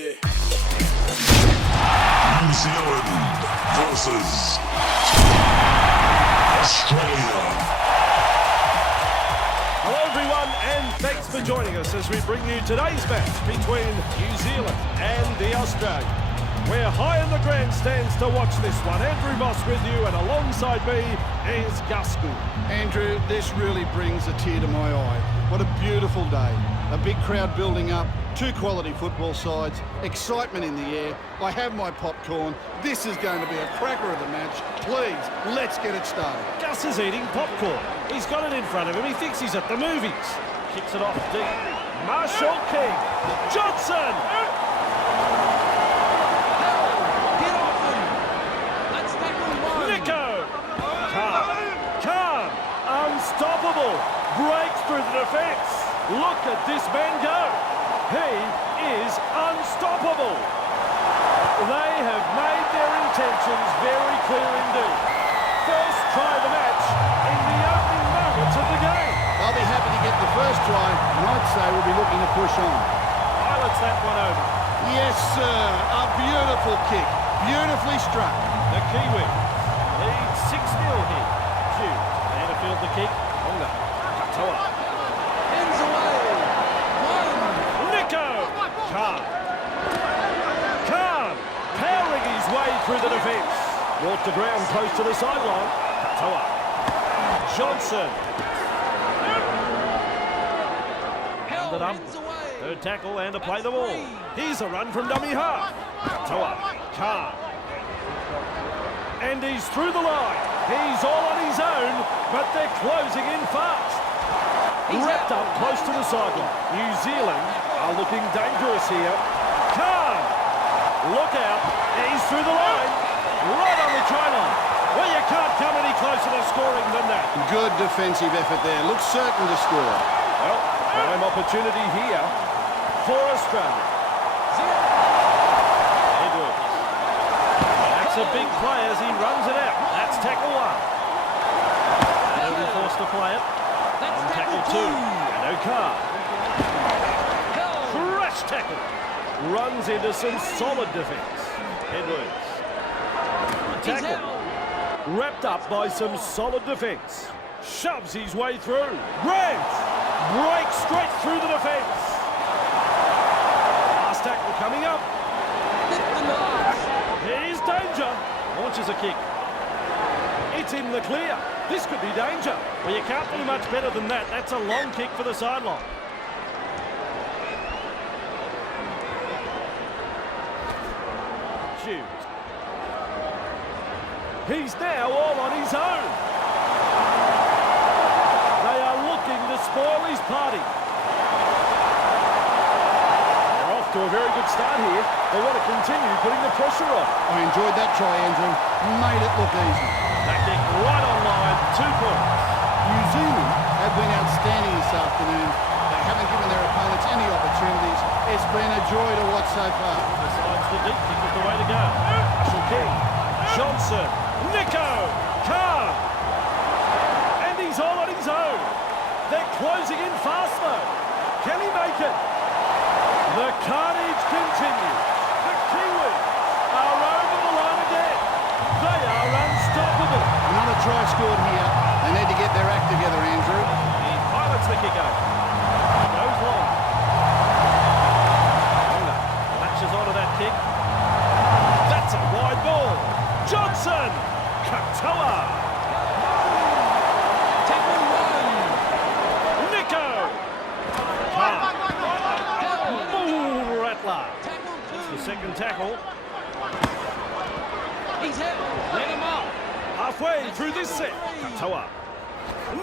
Yeah. New Zealand versus Australia. Hello everyone, and thanks for joining us as we bring you today's match between New Zealand and the Australia. We're high in the grandstands to watch this one. Andrew Moss with you, and alongside me is Gus Gould. Andrew, this really brings a tear to my eye. What a beautiful day. A big crowd building up, two quality football sides, excitement in the air. I have my popcorn. This is going to be a cracker of the match. Please, let's get it started. Gus is eating popcorn. He's got it in front of him. He thinks he's at the movies. Kicks it off deep. Marshall King. Johnson. Get off him. Let's take one. Nico. Calm. Unstoppable. Breaks through the defence. Look at this man go. He is unstoppable. They have made their intentions very clear indeed. First try of the match in the opening moments of the game. They'll be happy to get the first try, and I'd say we'll be looking to push on. Pilots that one over. Yes, sir. A beautiful kick. Beautifully struck. The Kiwis lead 6-0 here. Hughes, there to field the kick. Onga. Katoa. Ends away. Nico. Calm. Powering his way through the defence. Brought to ground close to the sideline. Katoa. Johnson. Rounded up. Third tackle and to play the ball. Here's a run from dummy half. Katoa. Calm. And he's through the line. He's all on his own, but they're closing in fast. Wrapped up close to the sideline. New Zealand are looking dangerous here. Calm. Look out. He's through the line. Right on the try line. Well, you can't come any closer to scoring than that. Good defensive effort there. Looks certain to score. Well, prime opportunity here for Australia. Edwards. That's a big play as he runs it out. That's tackle one. They'll be forced to play it. On tackle two. And O'Carr. Crash tackle. Runs into some solid defence. Edwards. Tackle. Wrapped up by some solid defence. Shoves his way through. Grant. Breaks straight through the defence. Last tackle coming up. Here's danger. Launches a kick. It's in the clear. This could be danger. Well, you can't do much better than that. That's a long kick for the sideline. Hughes. He's now all on his own. They are looking to spoil his party. They're off to a very good start here. They want to continue putting the pressure on. I enjoyed that try, Andrew. Made it look easy. Tactic right on line, 2 points. New Zealand have been outstanding this afternoon. They haven't given their opponents any opportunities. It's been a joy to watch so far. Decides the deep kick is the way to go. Marshall King, Johnson, Nico, Carr. And he's all on his own. They're closing in fast though. Can he make it? The carnage continues. The Kiwis are over the line again. They are unstoppable. Another try scored here. They need to get their act together, Andrew. He pilots the kick over. Goes long. Onga latches onto that kick. That's a wide ball. Johnson. Katoa. Tackle one. Nico. Rattler. Tackle two. The second tackle. He's held. Let him up. Halfway through this set. Katoa.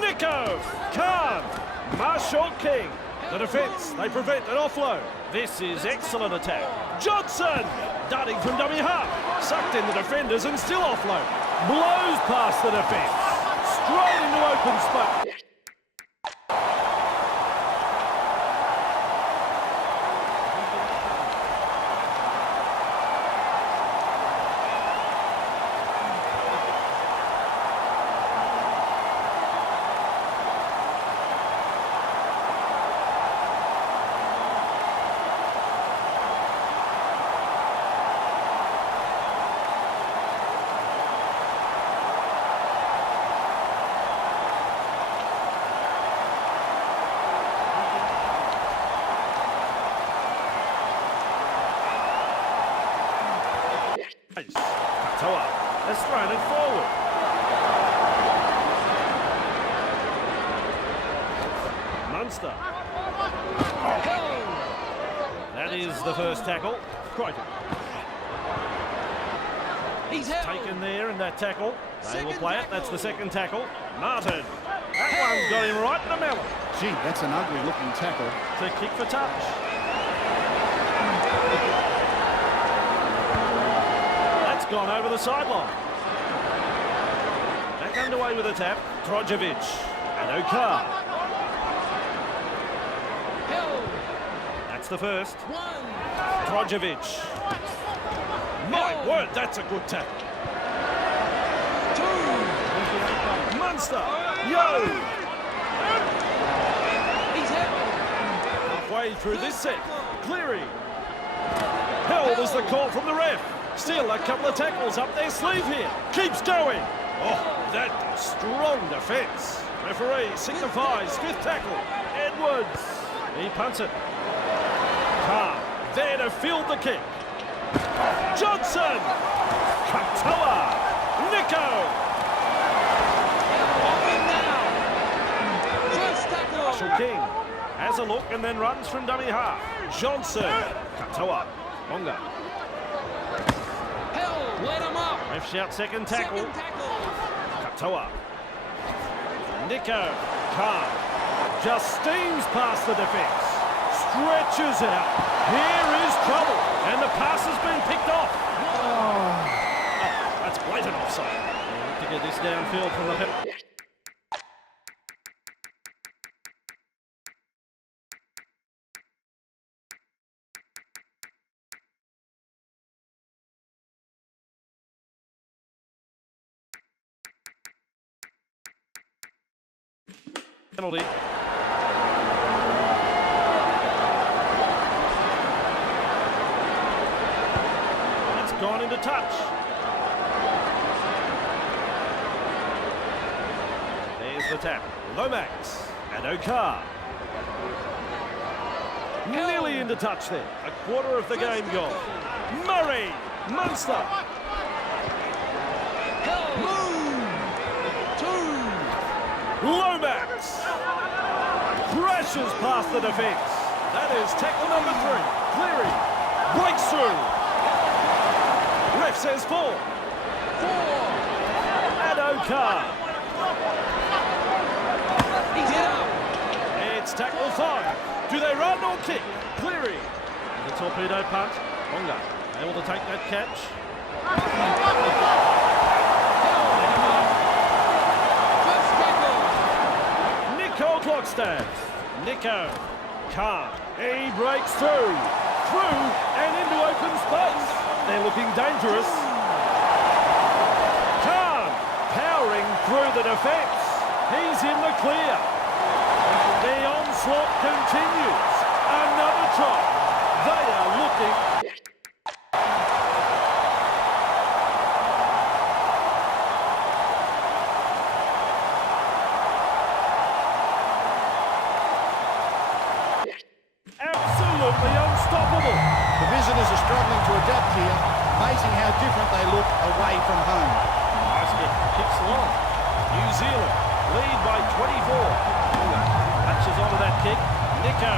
Nico. Khan. Marshall King. The defence, they prevent an offload. This is excellent attack. Johnson. Darting from dummy half. Sucked in the defenders and still offload. Blows past the defence. Straight into open space. has thrown it forward. Munster. That is the first tackle. Crichton. He's held. Taken there in that tackle. They will play it. That's the second tackle. Martin. That one got him right in the melon. Gee, that's an ugly looking tackle. To kick for touch. That's gone over the sideline. Back underway with a tap. Drogovic and Okar. Held. That's the first. One. Drogovic. My word, that's a good tackle. Two. Munster. Yo! He's held. Halfway through this set. Cleary. Held is the call from the ref. Still a couple of tackles up their sleeve here. Keeps going. Oh, that strong defence. Referee signifies fifth tackle. Edwards. He punts it. Carr there to field the kick. Johnson. Katoa. Nico. On him now. First tackle. Marshall King has a look and then runs from dummy half. Johnson. Katoa. Monga. Held. Let him up. Ref shout second tackle. Second tackle. Katoa. Nico. Carr. Just steams past the defence. Stretches out. Here is trouble. And the pass has been picked off. Oh, that's blatant offside. They look to get this downfield from the... penalty. That's gone into touch. There's the tap. Lomax and Okar. Nearly into touch there. A quarter of the game gone. Murray. Munster. Held. Move. Two. Lomax crashes past the defence. That is tackle number 3. Cleary breaks through. Ref says 4. 4. And Okar. He's hit up. It's tackle 5. Do they run or kick? Cleary. The torpedo punt. Monga able to take that catch. First tackle. Nico Clockstad. Nico. Carr. He breaks through. Through and into open space. They're looking dangerous. Carr powering through the defence. He's in the clear. The onslaught continues. Another try. They are looking... absolutely unstoppable. The visitors are struggling to adapt here. Amazing how different they look away from home. Nice kick. Kicks long. New Zealand lead by 24. Latches onto that kick. Nico.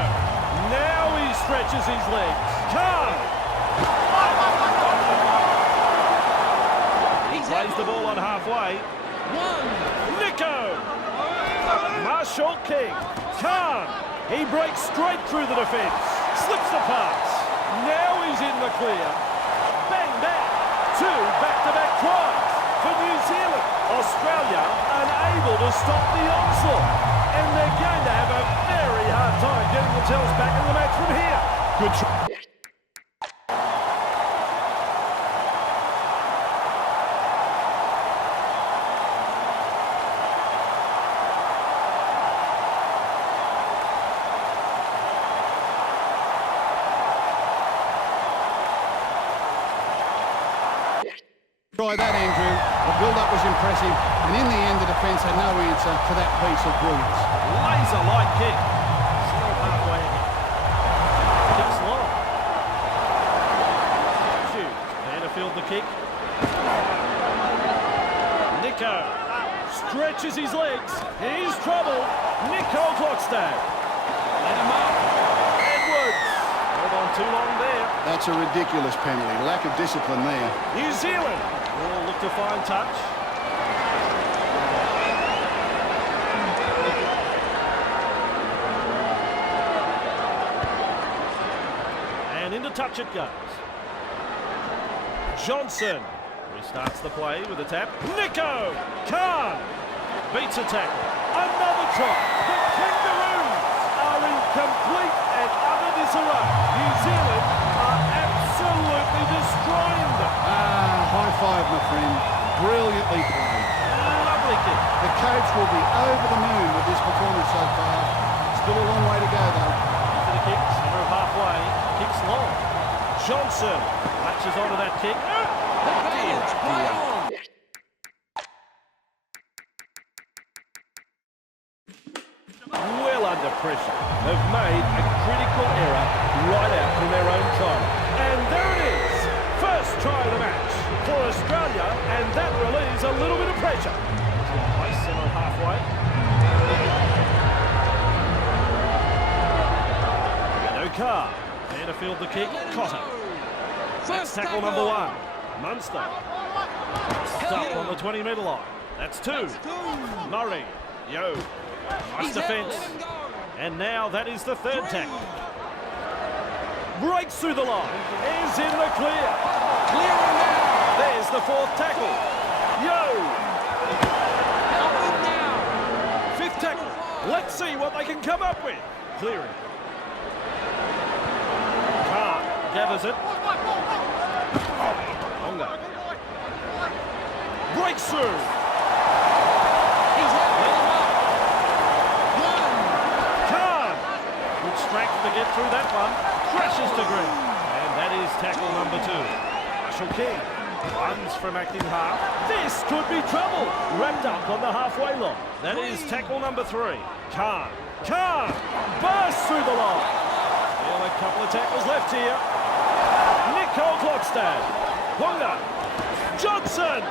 Now he stretches his legs. Carr. He's Plays the held. ball on halfway. One. Nico. Marshall King. Carr. He breaks straight through the defence. Slips the pass. Now he's in the clear. Bang, bang. 2 back-to-back tries for New Zealand. Australia unable to stop the onslaught. And they're going to have a very hard time getting themselves back in the match from here. Good try. Try that, Andrew. The build-up was impressive, and in the end, the defence had no answer to that piece of brilliance. Laser-like kick. Slow halfway again. Kicks long. Shoot. There to field the kick. Nico stretches his legs. He's trouble. Nico Klokstad. Let him up. Edwards. Held on too long there. That's a ridiculous penalty. Lack of discipline there. New Zealand will look to find touch. And into touch it goes. Johnson restarts the play with a tap. Nico Khan beats a tackle. Another try. The Kangaroos are in complete and utter disarray. New Zealand are absolutely destroying them. High five, my friend. Brilliantly played. Lovely kick. The coach will be over the moon with this performance so far. Still a long way to go, though. Into the kick, center of halfway. Kicks long. Johnson latches onto that kick. Play on. Well under pressure. Have made a critical error right out from their own try. And there it is. First try of the match for Australia, and that relieves a little bit of pressure. In place, center of halfway. No car. There to field the kick. Cotter. That's tackle number one. Munster. Stop on the 20-metre line. That's two. Murray. Yo. Nice defence. And now that is the third tackle. Breaks through the line. Is in the clear. Clearing now. There's the fourth tackle. Yo. Help him now. Fifth tackle. Let's see what they can come up with. Clearing. Carr gathers it. Longa. Breaks through. He's let him up. One. Carr. Good strength to get through that one. Crashes to green. And that is tackle number two. Marshall King runs from acting half. This could be trouble. Wrapped up on the halfway line. That is tackle number three. Khan bursts through the line. Still a couple of tackles left here. Nicole Klokstad. Hunga. Johnson.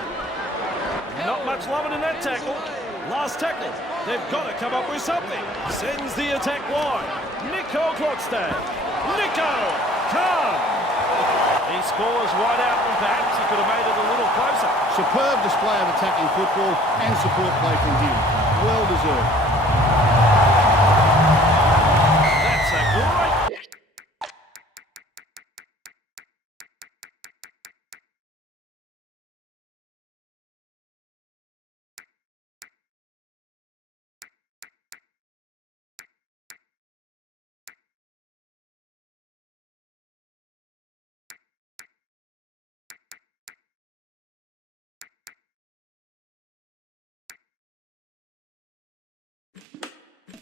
Not much loving in that tackle. Last tackle. They've got to come up with something. Sends the attack wide. Nicole Klokstad. Nico Khan. He scores wide out, and perhaps he could have made it a little closer. Superb display of attacking football and support play from him. Well deserved. That's a great...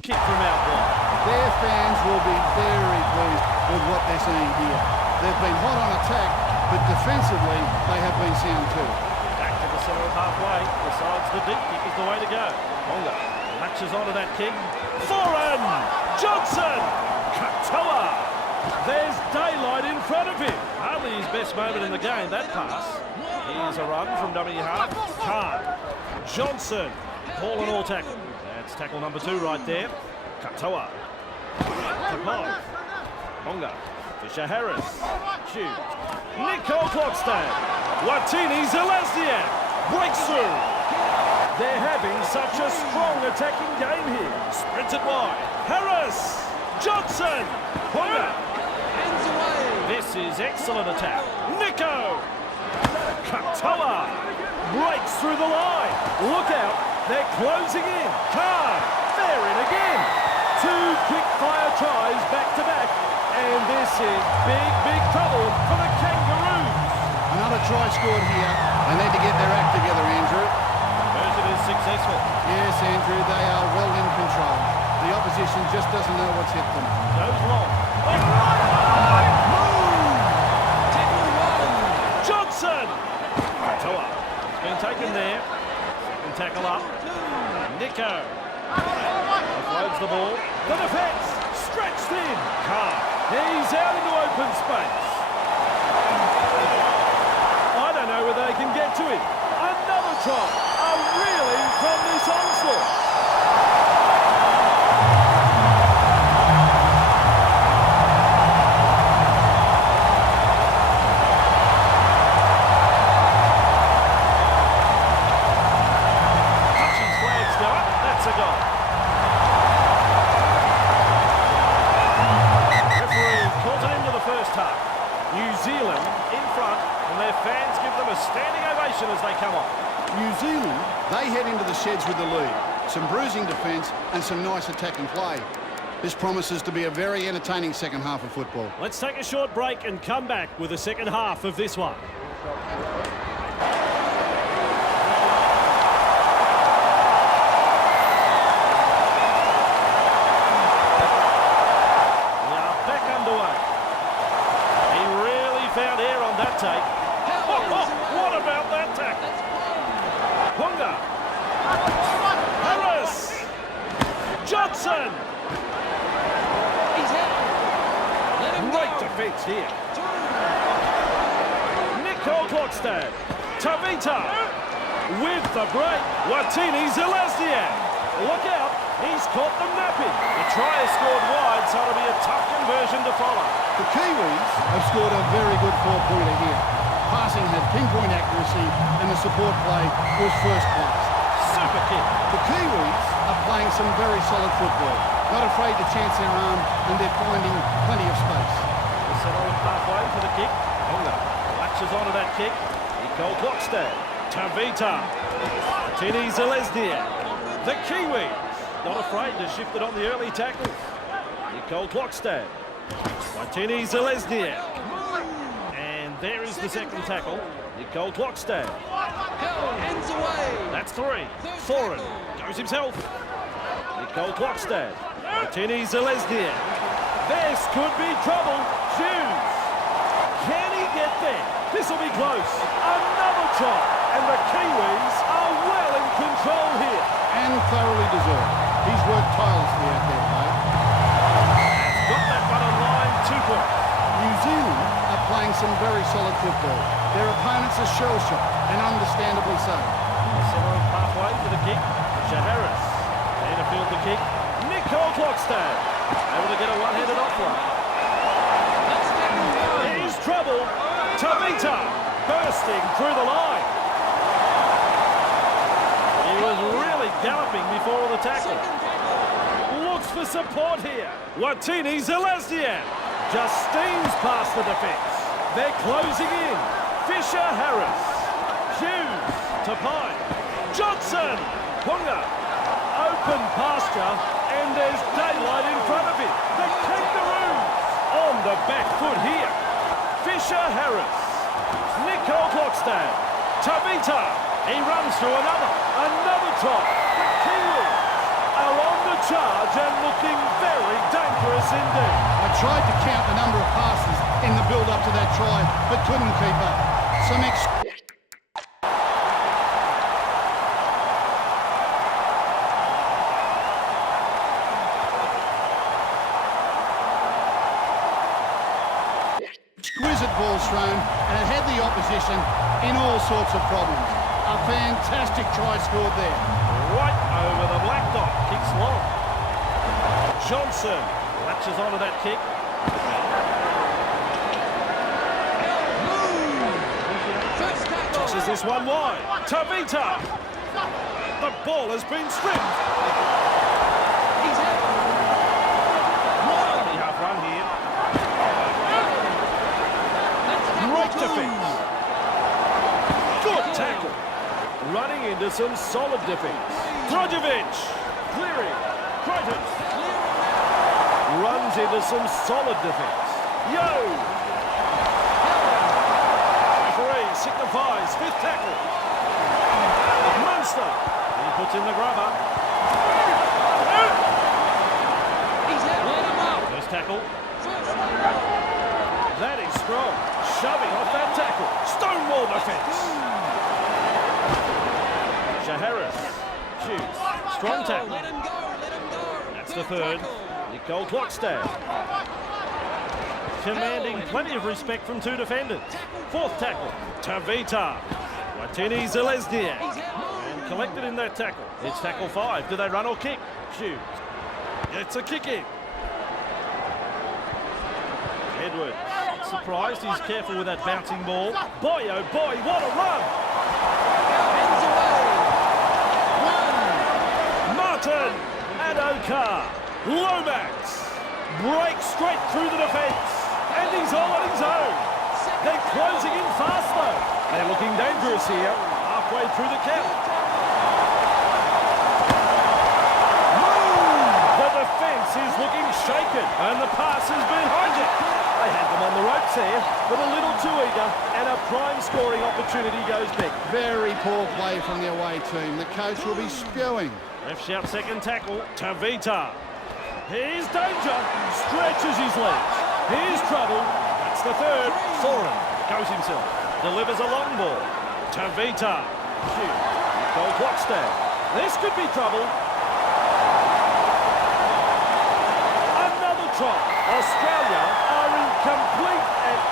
kick from out wide. Their fans will be very pleased with what they're seeing here. They've been hot on attack, but defensively they have been sound too. Back to the centre of halfway. Decides the deep kick is the way to go. Longa latches onto that kick. Foreign! Johnson! Katoa! There's daylight in front of him. Hardly his best moment in the game, that pass. Here's a run from dummy half. Khan. Johnson. All in all tackle. That's tackle number two right there. Katoa. Tapon. Longa. Fisher Harris. Shoot. Nicole Klokstad. Watini Zelazniak. Breaks through. They're having such a strong attacking game here. Sprinted wide. Harris. Johnson. Longa. Hands away. This is excellent attack. Nico. Katoa. Breaks through the line. Look out. They're closing in. Carr. They're in again. Two quick-fire tries back-to-back. And this is big, big trouble for the Kangaroos. Another try scored here. They need to get their act together, Andrew. Conversion is successful. Yes, Andrew, they are well in control. The opposition just doesn't know what's hit them. Goes long. Tackle one. Johnson. Katoa. It's been taken there. Second tackle up. Nico. Offloads the ball. The defence. Stretched in. Carr. He's out into open space. I don't know whether they can get to him. Another try. A spot. New Zealand, they head into the sheds with the lead. Some bruising defence and some nice attacking play. This promises to be a very entertaining second half of football. Let's take a short break and come back with the second half of this one. We are back underway. He really found air on that take. What about that tackle? Hunga. Harris. Johnson. He's out. Let him Great go. defence here. Nicole Klokstad. Tavita. With the break. Watini Zelazniak. Look out. He's caught them napping. The try is scored wide, so it'll be a tough conversion to follow. The Kiwis have scored a very good four-pointer here. Passing had pinpoint accuracy and the support play was first class. Super kick. The Kiwis are playing some very solid football. Not afraid to chance their arm and they're finding plenty of space. They set on halfway for the kick. Hunga latches onto that kick. Nicole Klokstad. Tavita. Tini Zelazniak. The Kiwis. Not afraid to shift it on the early tackles. Nicole Klokstad. Watini Zelazniak. And there is the second tackle. Nicole Klokstad. Go, hands away. That's three. Foreign. Goes himself. Nicole Klokstad. Watini Zelazniak. This could be trouble. Hughes. Can he get there? This will be close. Another try. And the Kiwis are well in control here. And thoroughly deserved. He's worked tirelessly out there, mate. Got that one on line, 2 points. New Zealand are playing some very solid football. Their opponents are shell-shocked, and understandably so. Centre halfway for the kick. Shaharis. There to field the kick. Nicole Klokstad. Able to get a one-handed offload. Let's let him go. Here's trouble. Tavita bursting through the line. He was really galloping before the tackle. Second tackle. Looks for support here. Watini Zelazniak just steams past the defence. They're closing in. Fisher Harris. Hughes to Pine. Johnson. Hunga. Open pasture. And there's daylight in front of him. The Kangaroos on the back foot here. Fisher Harris. Nicole Klokstad. Tavita. He runs through another try. The Kiwis are on the charge and looking very dangerous indeed. I tried to count the number of passes in the build-up to that try, but couldn't keep up. Some exquisite balls thrown, and it had the opposition in all sorts of problems. A fantastic try scored there. Right over the black dot. Kicks long. Johnson latches onto that kick. First tackle. Tosses this one wide. Tavita. The ball has been stripped. He's out. Only half run here. Let's tackle Great two. defence. Good tackle. Running into some solid defence. Drogovic. Clearing. Creighton. Runs into some solid defence. Yo! Referee signifies fifth tackle. Munster. He puts in the grubber. He's out. Let him up. First tackle. First tackle. That is strong. Shoving off that tackle. Stonewall defence. Shaharis. Shoots. Strong Go, tackle. let him go. Let him go. That's the third. tackle. Nicole Klokstad. Commanding plenty of respect from two defenders. Fourth tackle. Tavita. Watini Zelazniak. He's out. And collected in that tackle. It's tackle 5. Do they run or kick? Shoot. It's a kick in. Edwards. Surprised he's careful with that bouncing ball. Boy, oh boy, what a run! Hands away. Martin and Okar. Lomax breaks straight through the defence. And he's all on his own. They're closing in fast though. They're looking dangerous here. Half halfway through the camp. The defence is looking shaken, and the pass has been hijacked. They had them on the ropes here, but a little too eager, and a prime scoring opportunity goes back. Very poor play from the away team. The coach will be spewing. Left shout second tackle, Tavita. Here's danger, stretches his legs. Here's trouble, that's the third. Foreign goes himself, delivers a long ball. Tavita, goal clock stand. This could be trouble. Another try. Australia are in complete and...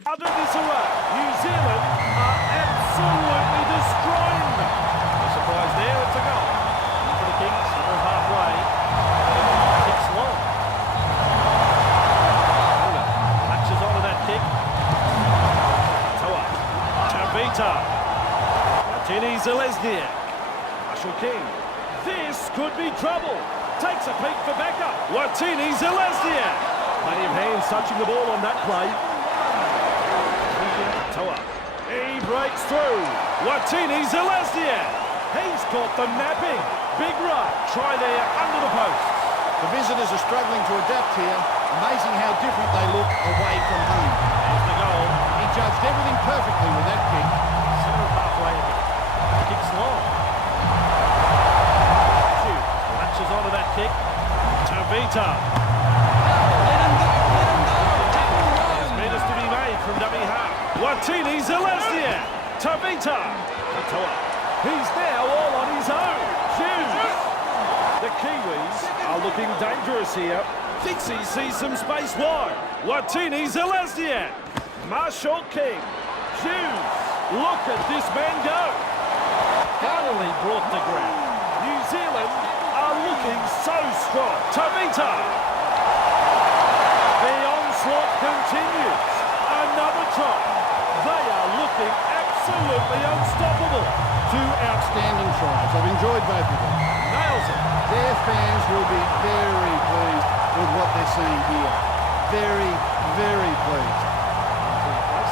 Under disarray, New Zealand are absolutely destroying them. No surprise there, it's a goal. In for the Kings, they're halfway. Kicks long. Latches onto that kick. Toa. Tavita. Martini Zelezniak. Marshall King. This could be trouble. Takes a peek for backup. Watini Zelezniak. Plenty of hands touching the ball on that play. Toa. He breaks through. Watini Zelezniak. He's caught the napping. Big run. Try there under the post. The visitors are struggling to adapt here. Amazing how different they look away from home. There's the goal. He judged everything perfectly with that kick. Centre halfway again. Kicks long. Latches onto that kick. Tavita. There's meters to be made from dummy half. Watini Zelezniak. Tavita. Toa. He's now all on his own. Hughes. The Kiwis are looking dangerous here. Thinks he sees some space wide. Watini Zelezniak. Marshall King. Hughes. Look at this man go. Finally brought the ground. New Zealand are looking so strong. Tavita. The onslaught continues. Another try. They are looking absolutely unstoppable. Two outstanding tries. I've enjoyed both of them. Nails it. Their fans will be very pleased with what they're seeing here. Very, very pleased.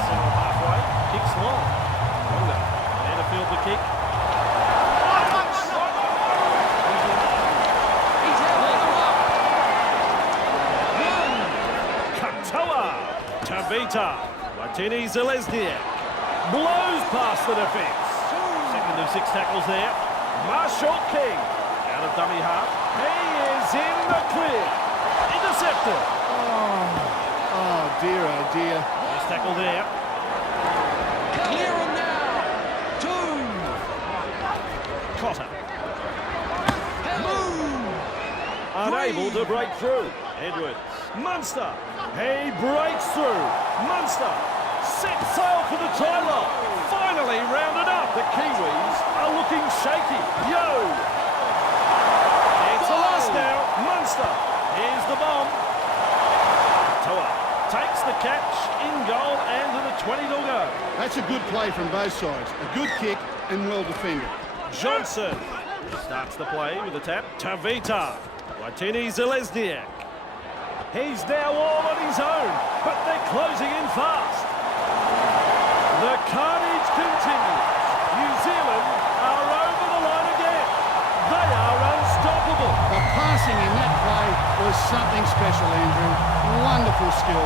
Centre halfway. Kicks long. Longer. There to field the kick. Tavita. Martini Zelezniak blows past the defence. Second of 6 tackles there. Marshall King out of dummy half. He is in the clear. Intercepted. Oh dear, oh dear. First tackle there. Clear him now. 2. Cotter. Move. Unable to break through. Edwards. Munster. He breaks through. Munster sets sail for the try line. Finally rounded up. The Kiwis are looking shaky. Yo! It's the last now. Munster. Here's the bomb. Toa takes the catch in goal and to the 20 to go. That's a good play from both sides. A good kick and well defended. Johnson starts the play with a tap. Tavita. Watini Zelezniak. He's now all on his own, but they're closing in fast. The carnage continues. New Zealand are over the line again. They are unstoppable. The passing in that play was something special, Andrew. Wonderful skill.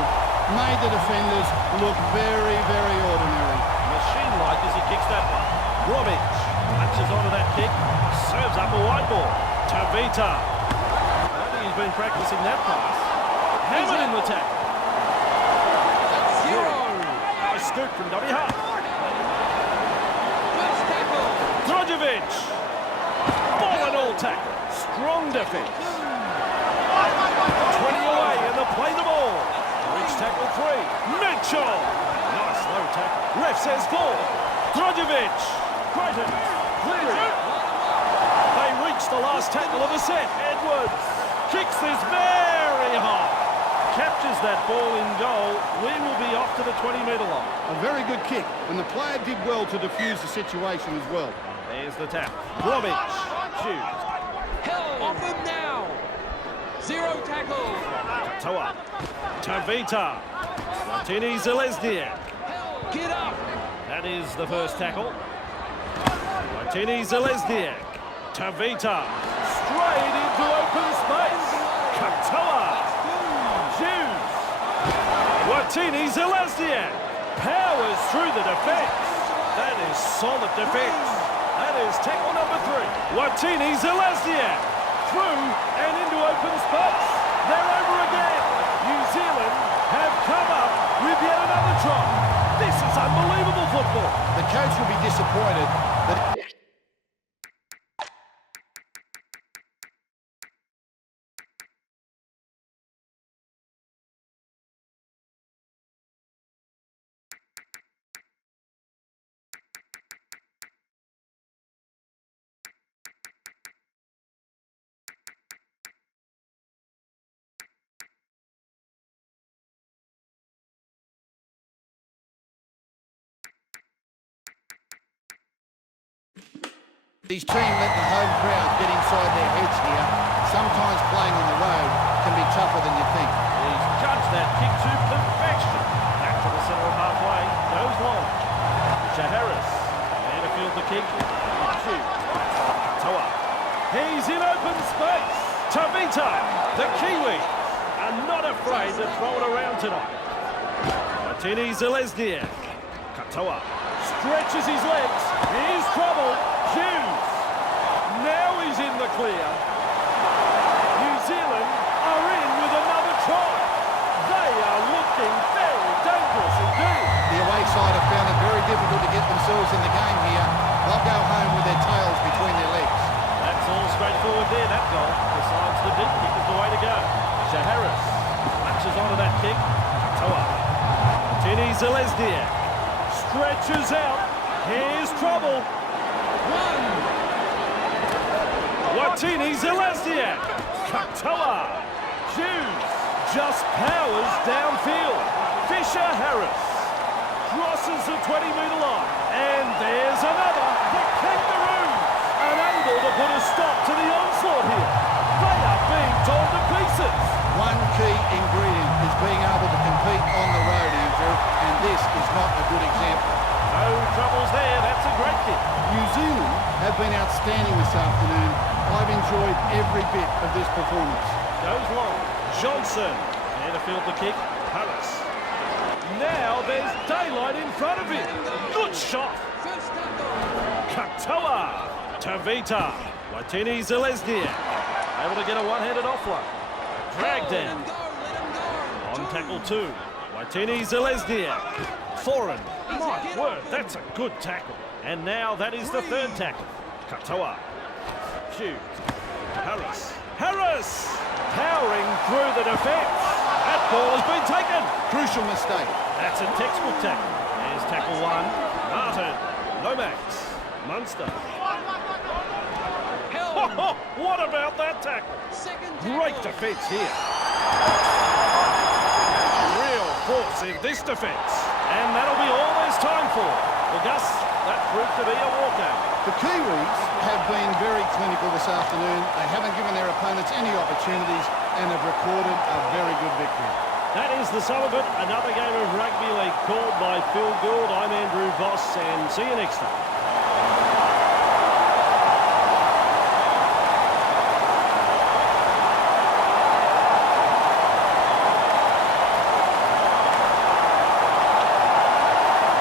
Made the defenders look very, very ordinary. Machine-like as he kicks that one. Robic latches onto that kick, serves up a wide ball. Tavita. I think he's been practicing that pass. Hammered in the tackle. 0. A scoop from dummy half. First tackle. Drogovic. Ball and all tackle. Strong defence. 20 away and they play the ball. Reach tackle 3. Mitchell. Nice low tackle. Ref says 4. Drogovic. Creighton. Clearing. Last tackle of the set. Edwards kicks this very high. Captures that ball in goal. We will be off to the 20-metre line. A very good kick, and the player did well to defuse the situation as well. There's the tap. Bromwich. Shoot. Hell off him now. Zero tackle. Toa. Tavita. Martini Zelezniak. Get up. That is the first tackle. Martini Zelezniak. Tavita. Straight into open space. Katoa. Hughes. Martini Zelezniak. Powers through the defence. That is solid defence. That is tackle number 3. Martini Zelezniak. Through and into open space. They're over again. New Zealand have come up with yet another try. This is unbelievable football. The coach will be disappointed that... These teams let the home crowd get inside their heads here. Sometimes playing on the road can be tougher than you think. He's judged that kick to perfection. Back to the centre of halfway. Goes long. Shaharis. There to field the kick. Shoot. Toa. He's in open space. Tavita. The Kiwi are not afraid to throw it around tonight. Martini Zelezniak. Katoa. Stretches his legs. Here's trouble. Hughes. Now he's in the clear. New Zealand are in with another try. They are looking very dangerous indeed. The away side have found it very difficult to get themselves in the game here. They'll go home with their tails between their legs. That's all straightforward there, that goal. Besides the deep kick is the way to go. Shaharis latches onto that kick. Toa. Martini Zelezniak stretches out. Here's trouble. Martini Zelezniak. Katoa. Hughes just powers downfield. Fisher Harris crosses the 20-metre line. And there's another. The Kangaroos unable to put a stop to the onslaught here. They are being torn to pieces. One key ingredient is being able to compete on the road, Andrew, and this is not a good example. No troubles there. That's a great kick. New Zealand have been outstanding this afternoon. I've enjoyed every bit of this performance. Goes long. Johnson. There to field the kick. Harris. Now there's daylight in front of him. Good shot. First tackle. Katoa. Tavita. Martini Zelezniak. Able to get a one-handed offload. Drag down. Let him go. On tackle 2. Martini Zelezniak. Foreign. My word, that's a good tackle. And now that is the third tackle. Katoa. Shoot. Harris. Harris! Powering through the defence. That ball has been taken. Crucial mistake. That's a textbook tackle. There's tackle 1. Martin. Lomax. Munster. Hell. What about that tackle? Second tackle. Great defence here. Real force in this defence. And that'll be all there's time for. Well, Gus, that proved to be a walkover. The Kiwis have been very clinical this afternoon. They haven't given their opponents any opportunities and have recorded a very good victory. That is the sum of it. Another game of rugby league called by Phil Gould. I'm Andrew Voss, and see you next time.